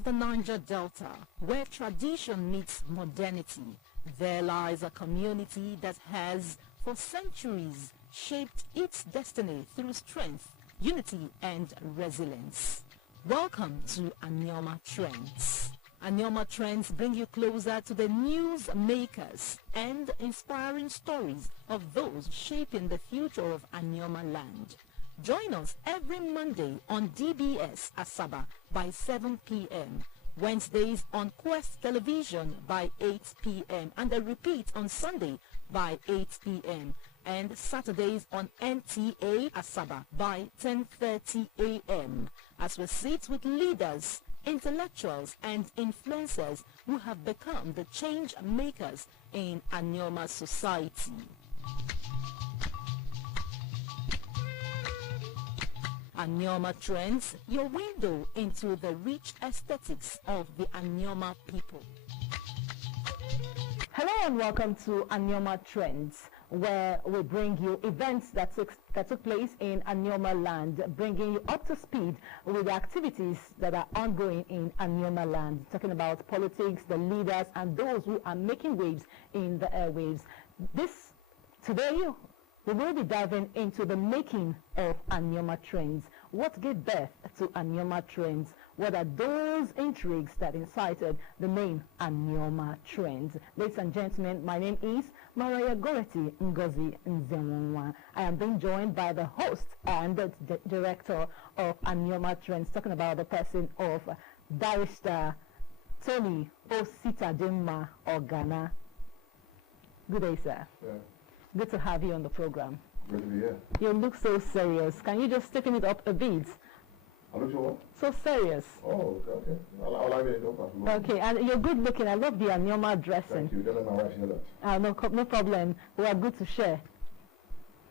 of the Niger Delta, where tradition meets modernity, there lies a community that has, for centuries, shaped its destiny through strength, unity, and resilience. Welcome to Anioma Trends. Anioma Trends bring you closer to the news makers and inspiring stories of those shaping the future of Anioma land. Join us every Monday on DBS Asaba by 7 p.m., Wednesdays on Quest Television by 8 p.m., and a repeat on Sunday by 8 p.m., and Saturdays on NTA Asaba by 10:30 a.m. as we sit with leaders, intellectuals, and influencers who have become the change makers in Anioma society. Anioma Trends, your window into the rich aesthetics of the Anioma people. Hello and welcome to Anioma Trends, where we bring you events that took place in Anioma land, bringing you up to speed with the activities that are ongoing in Anioma land, talking about politics, the leaders, and those who are making waves in the airwaves. Today, we will be diving into the making of Anioma Trends. What gave birth to Anioma Trends? What are those intrigues that incited the name Anioma Trends? Ladies and gentlemen, my name is Mariah Goreti Ngozi Nzenwonwa. I am being joined by the host and the director of Anioma Trends, talking about the person of Barrister Tony Ositadimma Ogana. Good day, sir. Yeah. Good to have you on the program. Good to be here. You look so serious. Can you just stiffen it up a bit? I look so what? So serious. Oh, okay. I'll have it up. Okay, and you're good looking. I love the Anioma dressing. Thank you. Don't let my wife hear that. No problem. We are good to share.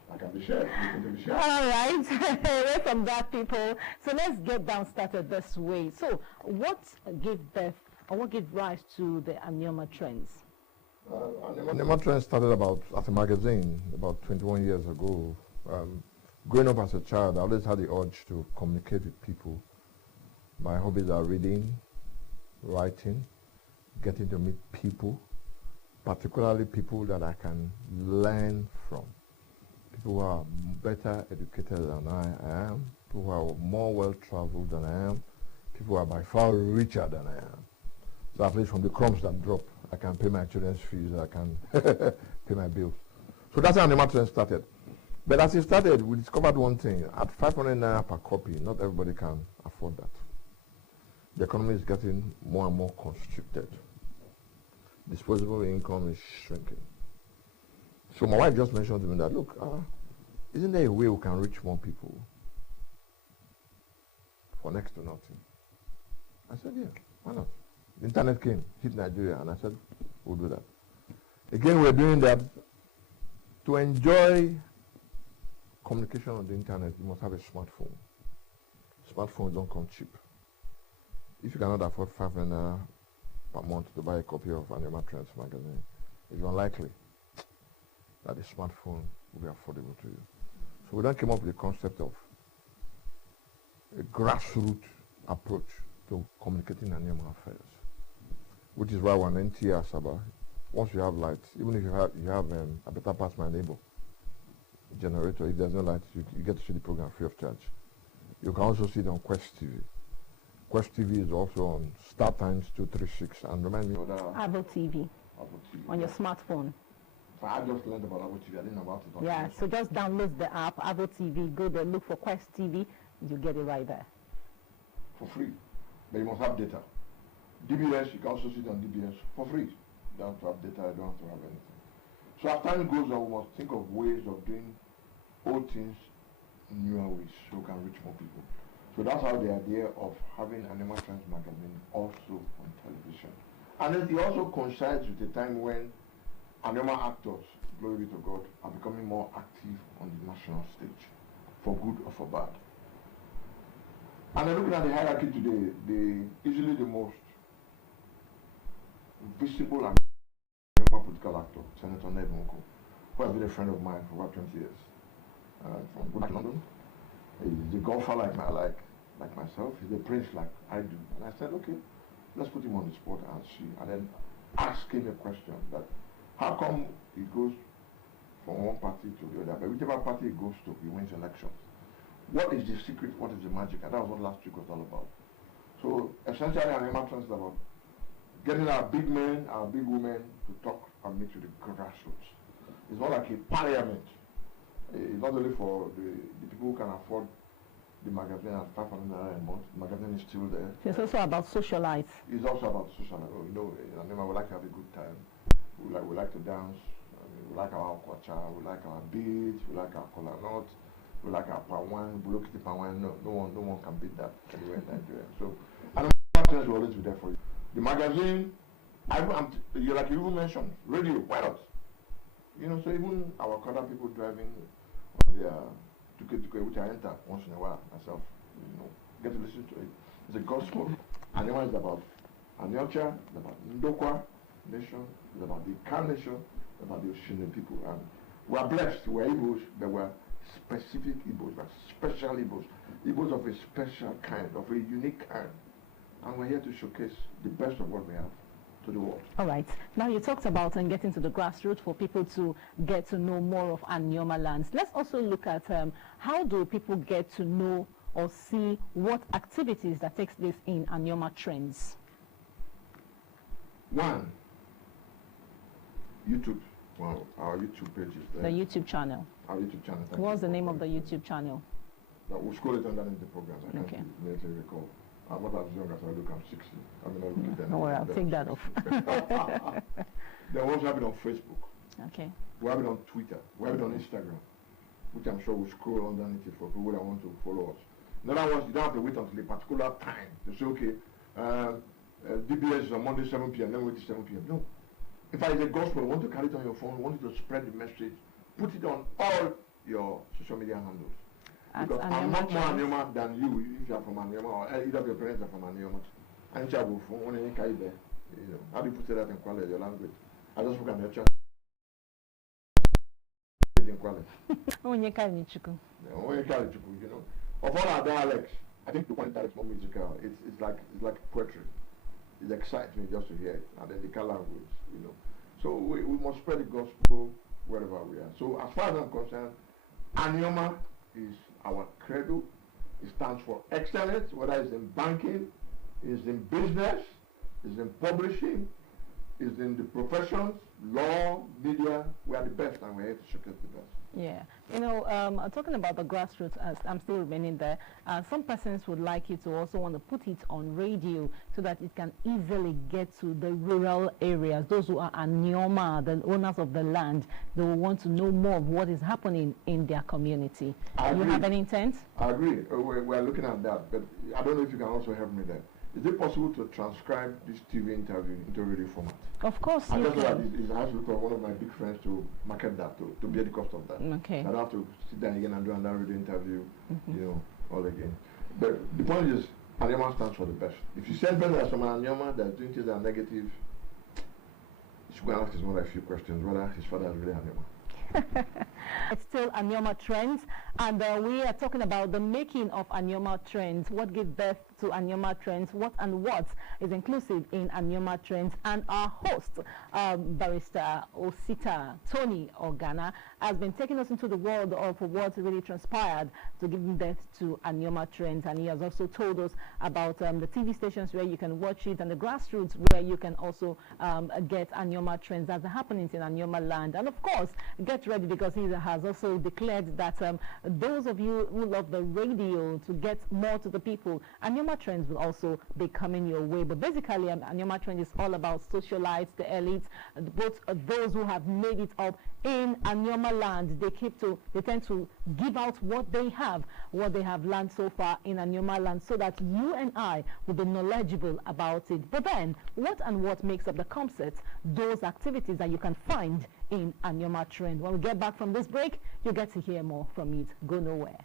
I can be shared. You can be shared. All right. Away from that, people. So let's get down started this way. So what gave birth, or what gave rise to the Anioma Trends? Anioma Trends started as a magazine about 21 years ago. Growing up as a child, I always had the urge to communicate with people. My hobbies are reading, writing, getting to meet people, particularly people that I can learn from. People who are better educated than I am, people who are more well-traveled than I am, people who are by far richer than I am. So at least from the crumbs that drop, I can pay my children's fees, I can pay my bills. So that's how Anioma Trends started. But as it started, we discovered one thing. At 500 naira per copy, not everybody can afford that. The economy is getting more and more constricted. Disposable income is shrinking. So my wife just mentioned to me that, look, isn't there a way we can reach more people for next to nothing? I said, yeah, why not? The internet came, hit Nigeria, and I said, we'll do that. Again, we're doing that. To enjoy communication on the internet, you must have a smartphone. Smartphones don't come cheap. If you cannot afford 500 per month to buy a copy of Anioma Trends magazine, it's unlikely that a smartphone will be affordable to you. So we then came up with the concept of a grassroots approach to communicating Anioma affairs, which is why we're on NTA Asaba. Once you have light, even if you have a better pass my neighbor generator, if there's no light, you get to see the program free of charge. You can also see it on Quest TV. Quest TV is also on Star Times 236, and remind me of that. Apple TV. On your smartphone. So I just learned about Apple TV. I didn't know about it. Yeah, so just download the app, Apple TV, go there, look for Quest TV, you get it right there. For free. But you must have data. DBS, you can also see it on DBS for free. You don't have to have data, you don't have to have anything. So as time goes on, we must think of ways of doing old things in newer ways so we can reach more people. So that's how the idea of having Anioma Trends magazine also on television. And then it also coincides with the time when Anioma actors, glory be to God, are becoming more active on the national stage, for good or for bad. And then looking at the hierarchy today, easily the most visible and political actor, Senator Ned Nwoko, who has been a friend of mine for about 20 years, from good London. He's a golfer like myself. He's a prince like I do. And I said, okay, let's put him on the spot and see, and then ask him a question that how come he goes from one party to the other, but whichever party he goes to, he wins elections. What is the secret? What is the magic? And that was what last week was all about. So essentially, Anioma Trends is about getting our big men, our big women to talk and meet with the grassroots. It's not like a parliament. It's not only for the people who can afford the magazine at 500 naira a month. The magazine is still there. It's also about socialites. It's also about socialites. You know, Anioma would like to have a good time. We like to dance. We like our kwacha. We like our beats. We like our kola nut. We like our pawan. Bulokiti pawan. No one can beat that anywhere in Nigeria. So, Anioma Trends will always be there for you. The magazine, you like you even mentioned, radio. Why not? You know, so even our other people driving on their tuke, which I enter once in a while myself, you know, get to listen to it. It's a gospel. Anioma is about Aniocha, it's about Ndokwa nation, it's about the Ka nation, it's about the Oshine people. And we are blessed, we are Igbos, but we are specific Igbos, we are special Igbos, Igbos of a special kind, of a unique kind. And we're here to showcase the best of what we have to the world. All right. Now you talked about getting to the grassroots for people to get to know more of Anioma lands. Let's also look at how do people get to know or see what activities that takes place in Anioma Trends. One, YouTube. Well, our YouTube page is there. The YouTube channel. Our YouTube channel. What's the name of the YouTube channel? We'll scroll it under the programs. I Okay. can't immediately recall. I'm not as young as I look. I'm 60. I mean, I'll Don't worry, I'll take that off. Then we also have it on Facebook. Okay. We have it on Twitter. We have it on Instagram, which I'm sure will scroll underneath it for people that want to follow us. In other words, you don't have to wait until a particular time to say, okay, DBS is on Monday 7 p.m. Let me wait till 7 p.m. No. If it's a gospel, you want to carry it on your phone, you want you to spread the message, put it on all your social media handles. Because I'm not more Anioma than you if you are from Anioma, or either of your parents are from Anioma. And you know, how do you put that in Kwale, your language? I just look at your child in Kwale. You know. Of all our dialects, I think the one that is more musical, it's like poetry. It excites me just to hear it. And then the Ka language, you know. So we must spread the gospel wherever we are. So as far as I'm concerned, Anioma is our credo. It stands for excellence, whether it's in banking, it's in business, it's in publishing, it's in the professions, law, media. We are the best, and we're here to showcase the best. Yeah, you know, talking about the grassroots, I'm still remaining there. Some persons would like you to also want to put it on radio so that it can easily get to the rural areas. Those who are Anioma, the owners of the land, they will want to know more of what is happening in their community. Do you have any intent? I agree. We're looking at that, but I don't know if you can also help me there. Is it possible to transcribe this TV interview into radio format? Of course, I just know that it has to look for one of my big friends to market that, to bear the cost of that. Okay. I don't have to sit down again and do another radio interview, you know, all again. But the point is, Anioma stands for the best. If you send better as someone Anioma that's doing things that are negative, you should go and ask his mother a few questions, whether his father is really Anioma. It's still Anioma Trends, and we are talking about the making of Anioma Trends, what gave birth to Anioma Trends, what is inclusive in Anioma Trends, and our host, Barrister Osita Tony Organa, has been taking us into the world of what really transpired to give birth to Anioma Trends, and he has also told us about the TV stations where you can watch it and the grassroots where you can also get Anioma Trends. That's the happenings in Anioma land, and of course, get ready because he has also declared that those of you who love the radio to get more to the people, Anioma Trends will also be coming your way. But basically, Anioma Trends is all about socialites, the elites, both those who have made it up in Anioma land. They tend to give out what they have learned so far in Anioma land, so that you and I will be knowledgeable about it. But then, what makes up the concept? Those activities that you can find in Anioma Trend. When we get back from this break, you get to hear more from it. Go nowhere.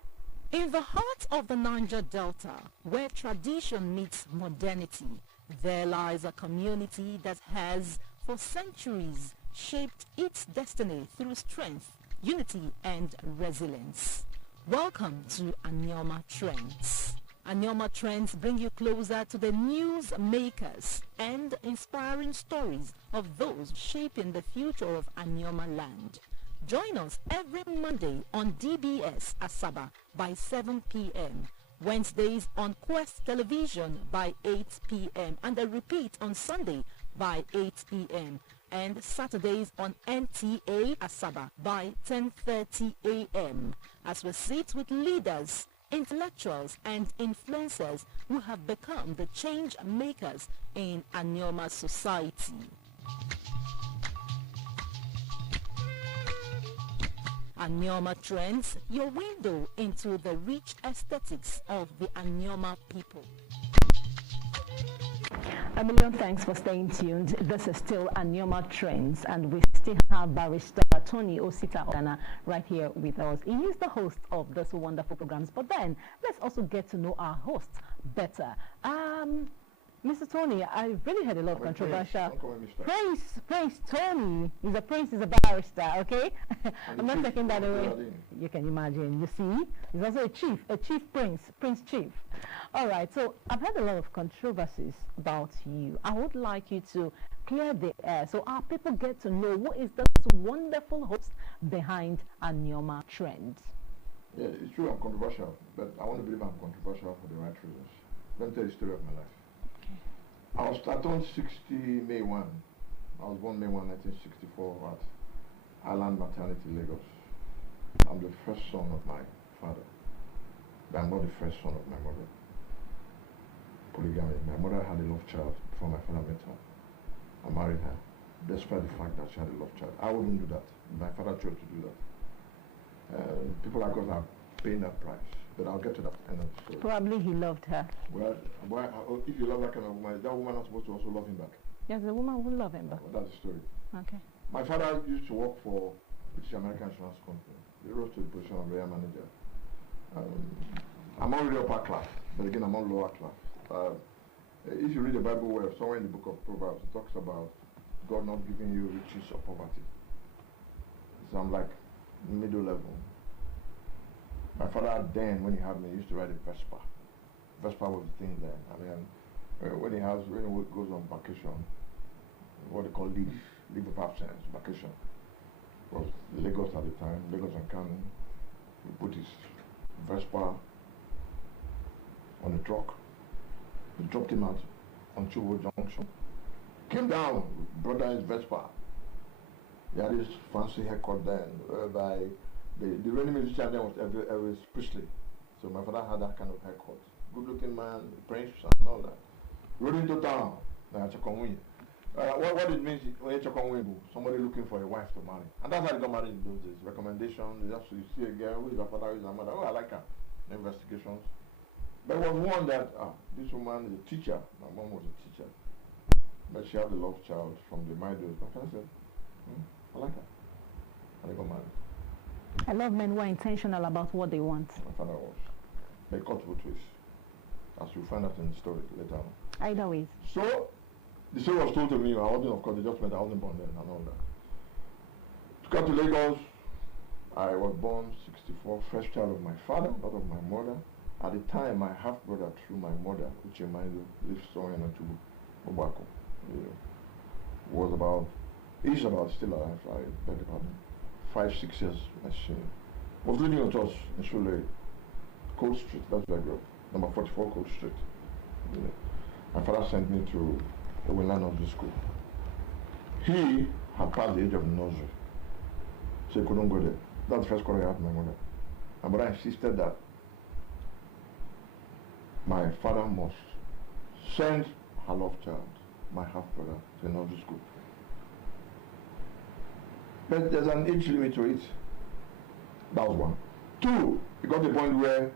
In the heart of the Niger Delta, where tradition meets modernity, there lies a community that has, for centuries, shaped its destiny through strength, unity, and resilience. Welcome to Anioma Trends. Anioma Trends bring you closer to the news makers and inspiring stories of those shaping the future of Anioma land. Join us every Monday on DBS Asaba by 7 p.m. Wednesdays on Quest Television by 8 p.m. and a repeat on Sunday by 8 p.m. and Saturdays on NTA Asaba by 10:30 a.m. as we sit with leaders, intellectuals and influencers who have become the change makers in Anioma society. Anioma Trends, your window into the rich aesthetics of the Anioma people. A million thanks for staying tuned. This is still Anioma Trends, and we still have Barrister Tony Osita Ogana right here with us. He is the host of this wonderful programs. But then, let's also get to know our hosts better. Mr. Tony, I've really heard a lot of controversial. Prince Tony. He's a prince, he's a barrister, okay? I'm not taking that away. You can imagine. You see, he's also a chief prince, prince chief. All right, so I've heard a lot of controversies about you. I would like you to clear the air so our people get to know who is this wonderful host behind Anioma Trends. Yeah, it's true I'm controversial, but I want to believe I'm controversial for the right reasons. Let me tell you the story of my life. I turned 60 May 1. I was born May 1, 1964 at Island Maternity, Lagos. I'm the first son of my father. But I'm not the first son of my mother. Polygamy. My mother had a love child before my father met her. I married her, despite the fact that she had a love child. I wouldn't do that. My father chose to do that. People like us are paying that price. But I'll get to that end of the story. Probably he loved her. Well, if you love that kind of woman, is that woman not supposed to also love him back? Yes, the woman will love him back. Well, that's the story. Okay. My father used to work for British American Insurance Company. He rose to the position of area manager. I'm not really upper class, but again, I'm not lower class. If you read the Bible well, somewhere in the book of Proverbs, it talks about God not giving you riches or poverty. So I'm like middle level. My father then, when he had me, used to ride a Vespa. Vespa was the thing then. I mean, when he goes on vacation, what they call leave of absence, vacation, was Lagos at the time, Lagos and Kano. He put his Vespa on the truck. He dropped him out on Chubo Junction. Came down, brought down his Vespa. He had this fancy haircut then, whereby the reigning musician then was Elvis Presley. So my father had that kind of haircut. Good looking man, Prince and all that. Rode into town, what it means when you're somebody looking for a wife to marry. And that's how they got married in those days. Recommendation, you see a girl, who is her father, who is her mother. Oh, I like her. Investigations. There was one that, this woman is a teacher. My mom was a teacher. But she had a love child from the Midos. My father said, I like her. And they got married. I love men who are intentional about what they want. My father was. They cut both ways. As you'll find out in the story later on. Either way. So, the story was told to me. I wasn't, of course, the judgment, I wasn't born then and all that. To come to Lagos, I was born 64, first child of my father, not of my mother. At the time, my half-brother through my mother, Uche Maido, lived somewhere in Otubu, Obako. He's about still alive, I beg your pardon. 5-6 years, was living with us in Shule, Cold Street, that's where I grew up, number 44 Cold Street. My father sent me to the Winland Nursery School. He had passed the age of nursery, so he couldn't go there. That's the first quarrel I had with my mother. My mother insisted that my father must send her love child, my half-brother, to the nursery school. But there's an age limit to it. That was one. Two, it got to the point where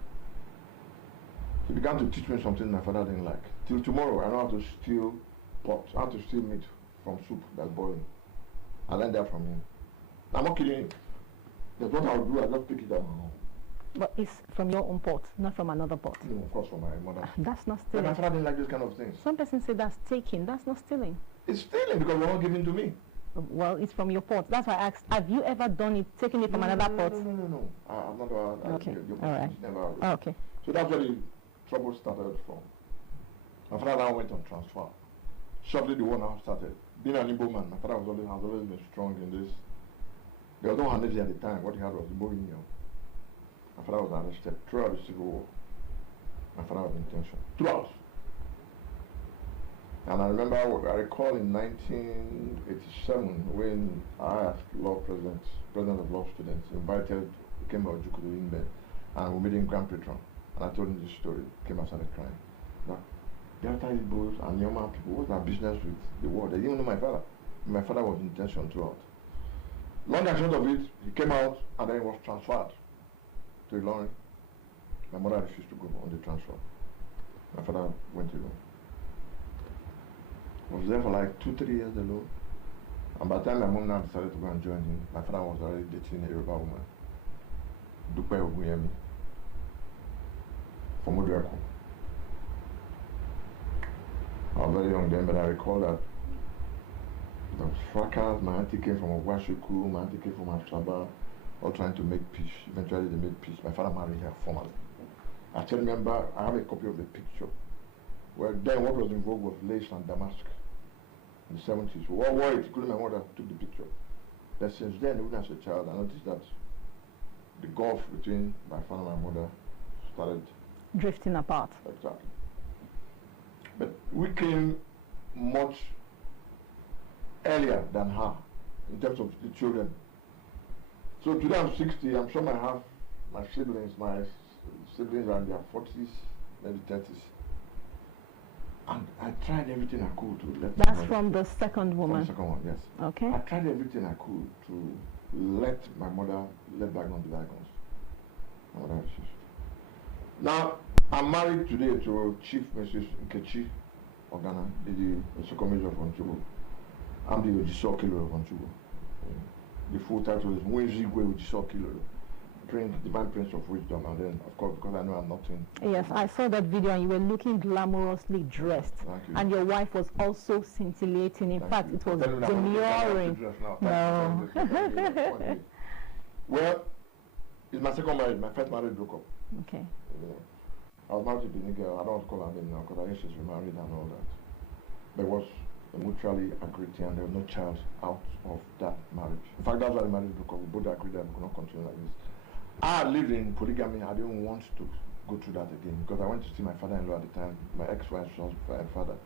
he began to teach me something my father didn't like. Till tomorrow, I know how to steal pot, how to steal meat from soup that's boiling. I learned that from him. I'm not kidding you. That's what I'll do, I just pick it up. But it's from your own pot, not from another pot. No, of course, from my mother. That's not stealing. My father didn't like those kind of things. Some persons say that's taking. That's not stealing. It's stealing because they're not giving to me. Well, it's from your pot. That's why I asked, have you ever done it, taken it from another pot? No. I'm not. Okay. Your all right. never. Okay. So that's what he trouble started from. My father now went on transfer. Shortly the war now started. Being an Igbo man, my father has always been strong in this. There was no amnesia at the time. What he had was Igbo Union. My father was arrested throughout the Civil War. My father was in detention. Throughout. And I recall in 1987 when I asked president of law students, invited Ikemba Ojukwu to Inbe, and we made him Grand Patron. And I told him this story. Came and started crying. Now, the other Igbos and Anioma people, what's their business with the war? They didn't even know my father. My father was in detention throughout. Long and short of it, he came out and then he was transferred to Ilorin. My mother refused to go on the transfer. My father went alone. Was there for like 2-3 years alone. And by the time my mom now decided to go and join him, my father was already dating a Yoruba woman, Dupe Oguyemi, from Odueko. I was very young then, but I recall that there was fracas. My auntie came from Ogwashiku, my auntie came from Asaba, all trying to make peace. Eventually they made peace. My father married her formally. I still remember, I have a copy of the picture. Well, then what was involved was lace and damask in the 70s. What wore it, including my mother, took the picture. But since then, even as a child, I noticed that the gulf between my father and my mother started drifting apart. Exactly. But we came much earlier than her in terms of the children. So today I'm 60, I'm sure my siblings are in their 40s, maybe 30s. And I tried everything I could to let That's from the second woman? From the second one, yes. Okay. I tried everything I could to let my mother let bygones be bygones. My mother refused. Now, I'm married today to Chief Mrs. Nkechi Ogana, the second major of Onchugo. I'm the Ojiso Kilo of Onchugo. The full title is Mwezigwe Ojiso Kilo. Divine Prince of Wisdom, and then, of course, because I know I'm nothing. Yes, I saw that video and you were looking glamorously dressed. Thank you. And your wife was also scintillating. In fact, it was demurring. No. Well, it's my second marriage. My first marriage broke up. Okay. I was married to the girl. I don't want to call her name now because I guess she's remarried and all that. But it was mutually agreed and there was no child out of that marriage. In fact, that's why the marriage broke up. We both agreed that we could not continue like this. I lived in polygamy. I didn't want to go through that again because I went to see my father-in-law at the time, my ex-wife's father,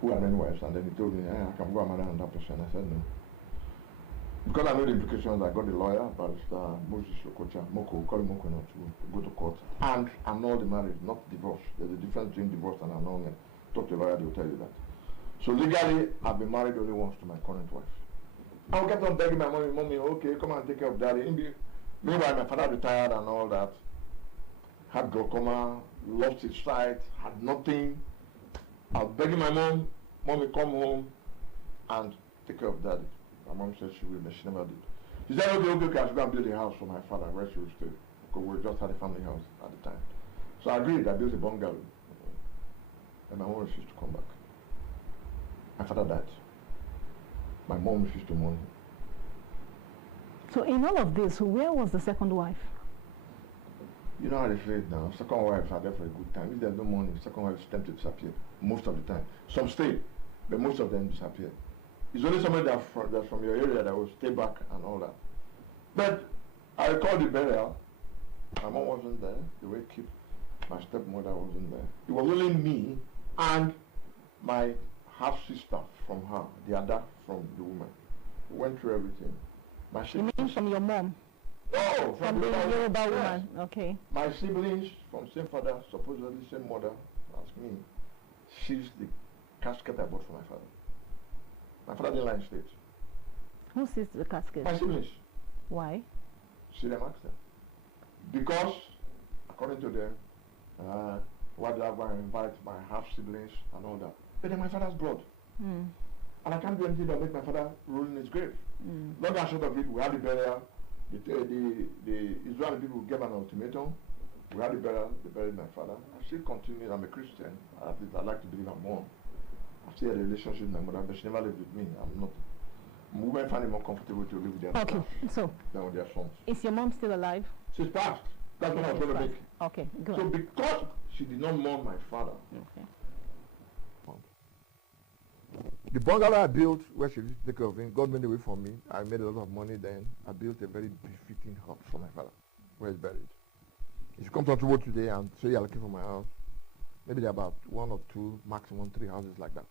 who had many wives, and then he told me, I can go and marry another person. I said no. Because I know the implications, I got the lawyer, Barrister Moses Okocha, Moko, call him Moko not to go to court, and annul the marriage, not divorce. There's a difference between divorce and annulment. Talk to a lawyer, they will tell you that. So legally, I've been married only once to my current wife. I kept on begging my mommy, okay, come and take care of daddy. Meanwhile, my father retired and all that. Had glaucoma, lost his sight, had nothing. I was begging my mom, mommy, come home and take care of daddy. My mom said she will, but she never did. She said, okay, I should go and build a house for my father where she would stay. Because we just had a family house at the time. So I agreed, I built a bungalow. And my mom refused to come back. My father died. My mom refused to mourn him. So in all of this, where was the second wife? You know how they say it now. Second wives are there for a good time. If there's no money, second wives tend to disappear. Most of the time. Some stay, but most of them disappear. It's only somebody that's from your area that will stay back and all that. But I recall the burial. My mom wasn't there. The way keep. My stepmother wasn't there. It was only me and my half-sister from her, the other from the woman. We went through everything. My You mean from your mom? No, from the Yoruba woman. Okay. My siblings from same father, supposedly same mother as me, seized the casket I bought for my father. My father didn't lie in state. Who seized the casket? My siblings. Why? See them ask them. Because, according to them, why did I go and invite my half-siblings and all that? But then my father's blood. Mm. And I can't do anything that make my father roll in his grave. Long and short of it, we had the burial. The Israeli people gave an ultimatum. We had the burial, they buried my father. I still continue, I'm a Christian. At least I like to believe I'm one. I still had a relationship with my mother, but she never lived with me. I'm not. Women find it more comfortable to live with their Okay, so than with their sons. Is your mom still alive? She's passed. That's what I was going to make. Okay, good. So because She did not mourn my father. Okay. The bungalow I built where she used to take care of him, God made a way for me. I made a lot of money then. I built a very befitting house for my father, where he's buried. If you come from Togo today and say you're looking for my house, maybe there are about 1 or 2, maximum 3 houses like that.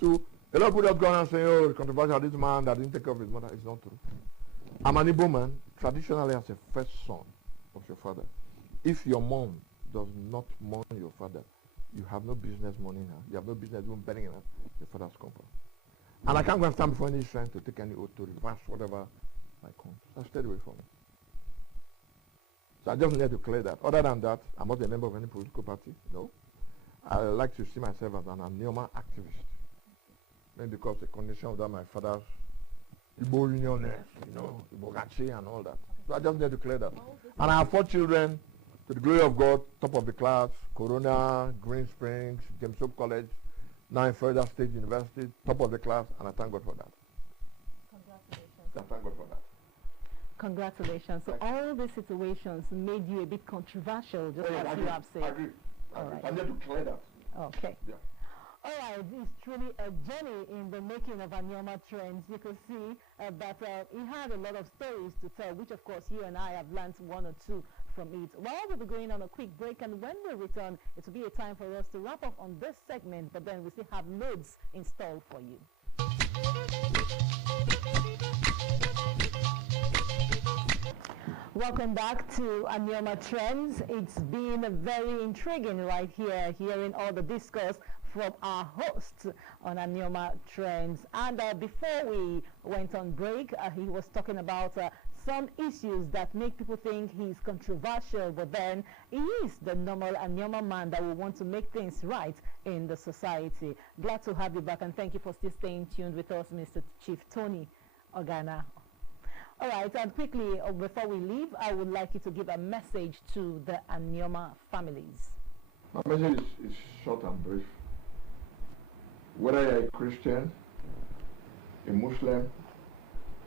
So a lot of people just go around and say, oh, it's controversial, this man that didn't take care of his mother. It's not true. I'm an Igbo man, traditionally as a first son of your father. If your mom does not mourn your father, you have no business mourning her. You have no business even burying her your father's compound. And I can't go and stand before any strength to take any oath to reverse whatever I come. So stay away from it. So I just need to clear that. Other than that, I'm not a member of any political party. No. I like to see myself as an Anioma activist. Maybe because the condition of that my father's Igbo unionist, Igbo Gachi and all that. So I just need to clear that. And I have 4 children, to the glory of God, top of the class, Corona, Green Springs, James Hope College, now in Florida State University, top of the class, and I thank God for that. Congratulations. I thank God for that. Congratulations. So all these situations made you a bit controversial, just as you have said. I agree. I need to clear that. Okay. Yeah. All right, it's truly a journey in the making of Anioma Trends. You can see that he had a lot of stories to tell, which of course you and I have learned 1 or 2 from it. Well, we'll be going on a quick break, and when we return, it will be a time for us to wrap up on this segment, but then we still have loads installed for you. Welcome back to Anioma Trends. It's been very intriguing right here, hearing all the discourse from our host on Anioma Trends. And before we went on break, he was talking about some issues that make people think he's controversial, but then he is the normal Anioma man that will want to make things right in the society. Glad to have you back, and thank you for still staying tuned with us, Mr. Chief Tony Ogana. All right, and quickly, before we leave, I would like you to give a message to the Anioma families. My message is short and brief. Whether you're a Christian, a Muslim,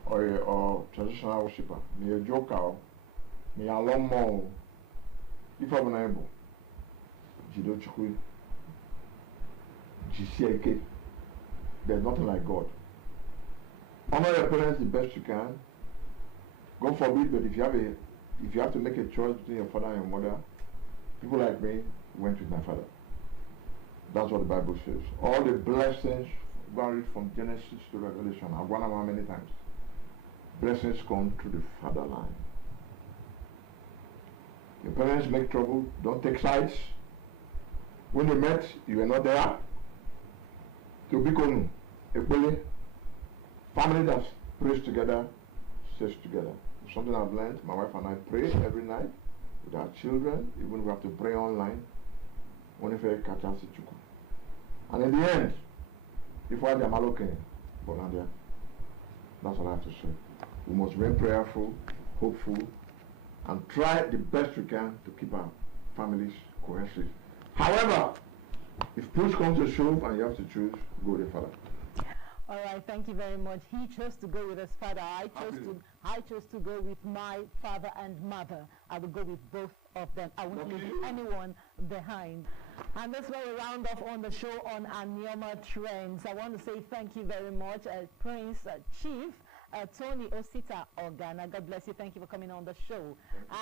or a traditional worshipper, me a joker, me a lomo, if I'm able, Jido Chukui, Jisieke, there's nothing like God. Honor your parents the best you can. God forbid, but if you have to make a choice between your father and your mother, people like me went with my father. That's what the Bible says. All the blessings, go and read from Genesis to Revelation. I've gone over many times. Blessings come through the father line. Your parents make trouble, don't take sides. When you met, you were not there. To Bikonu, Ekbele, family that prays together, stays together. It's something I've learned. My wife and I pray every night with our children, even if we have to pray online. And in the end, if I am Maloke, Bolandia, that's all I have to say. We must remain prayerful, hopeful, and try the best we can to keep our families cohesive. However, if push comes to shove and you have to choose, go with the father. All right, thank you very much. He chose to go with his father. I chose to go with my father and mother. I will go with both of them. I won't leave anyone behind. And that's where we round off on the show on Anioma Trends. I want to say thank you very much, Prince Chief Tony Osita Ogana. God bless you. Thank you for coming on the show.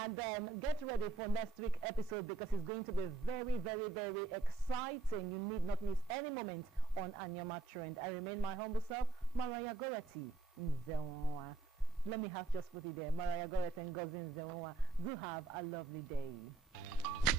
And get ready for next week's episode, because it's going to be very, very, very exciting. You need not miss any moment on Anioma Trend. I remain my humble self, Mariah Goreti Nzewa. Let me have just put it there. Mariah Goreti and Gozin Nzewa. Do have a lovely day.